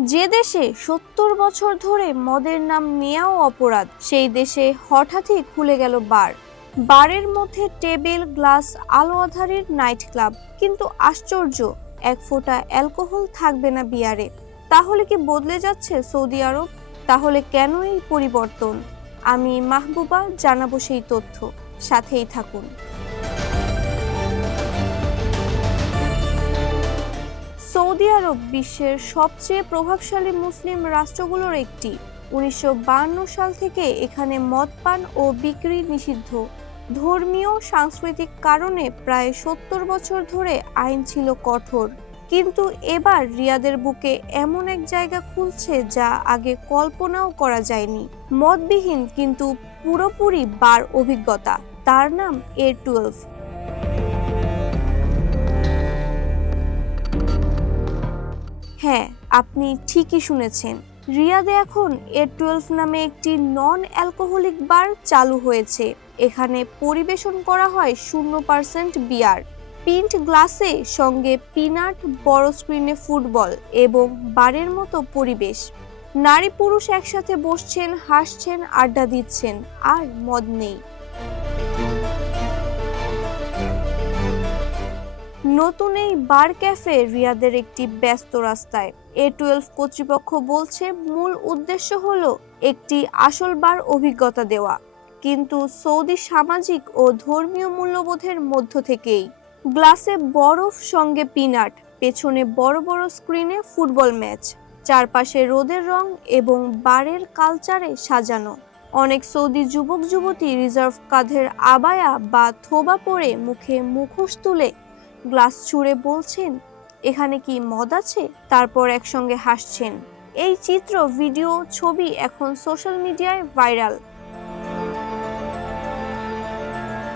যে দেশে সত্তর বছর ধরে মদের নাম নেওয়াও অপরাধ, সেই দেশে হঠাৎই খুলে গেল বার। বারের মধ্যে টেবিল, গ্লাস আলো আধারের নাইট ক্লাব। কিন্তু আশ্চর্য, এক ফোঁটা অ্যালকোহল থাকবে না বিয়ারে। তাহলে কি বদলে যাচ্ছে সৌদি আরব? তাহলে কেন এই পরিবর্তন? আমি মাহবুবা, জানাব সেই তথ্য। সাথেই থাকুন। সৌদি আরব বিশ্বের সবচেয়ে প্রভাবশালী মুসলিম রাষ্ট্রগুলোর একটি। উনিশশো সাল থেকে এখানে মদ পান ও বিক্রি নিষিদ্ধ। ধর্মীয় সাংস্কৃতিক কারণে প্রায় সত্তর বছর ধরে আইন ছিল কঠোর। কিন্তু এবার রিয়াদের বুকে এমন এক জায়গা খুলছে যা আগে কল্পনাও করা যায়নি। মদবিহীন কিন্তু পুরোপুরি বার অভিজ্ঞতা। তার নাম এ টুয়েলভ। আপনি ঠিকই শুনেছেন। রিয়াদে এখন এ টুয়েলভ নামে একটি নন অ্যালকোহলিক বার চালু হয়েছে। এখানে পরিবেশন করা হয় শূন্য পার্সেন্ট বিয়ার পিন্ট গ্লাসে সঙ্গে পিনাট, বড় স্ক্রিনে ফুটবল এবং বারের মতো পরিবেশ। নারী পুরুষ একসাথে বসছেন, হাসছেন, আড্ডা দিচ্ছেন, আর মদ নেই। নতুন এই বার ক্যাফে রিয়াদের একটি ব্যস্ত রাস্তায়। এ টুয়েলভ কর্তৃপক্ষ বলছে, মূল উদ্দেশ্য হল একটি আসল বার অভিজ্ঞতা দেওয়া। কিন্তু সৌদি সামাজিক ও ধর্মীয় মূল্যবোধের মধ্য থেকেই। গ্লাসে বরফ, সঙ্গে পিনাট, পেছনে বড় বড় স্ক্রিনে ফুটবল ম্যাচ। চারপাশে রোদের রং এবং বারের কালচারে সাজানো। অনেক সৌদি যুবক, যুবতী রিজার্ভ কাঁধের আবায়া বা থোবা পরে মুখে মুখোশ তুলে গ্লাস ছুঁড়ে বলছেন এখানে কি মদ আছে? তারপর একসঙ্গে হাসছেন। এই চিত্র, ভিডিও, ছবি এখন সোশ্যাল মিডিয়ায় ভাইরাল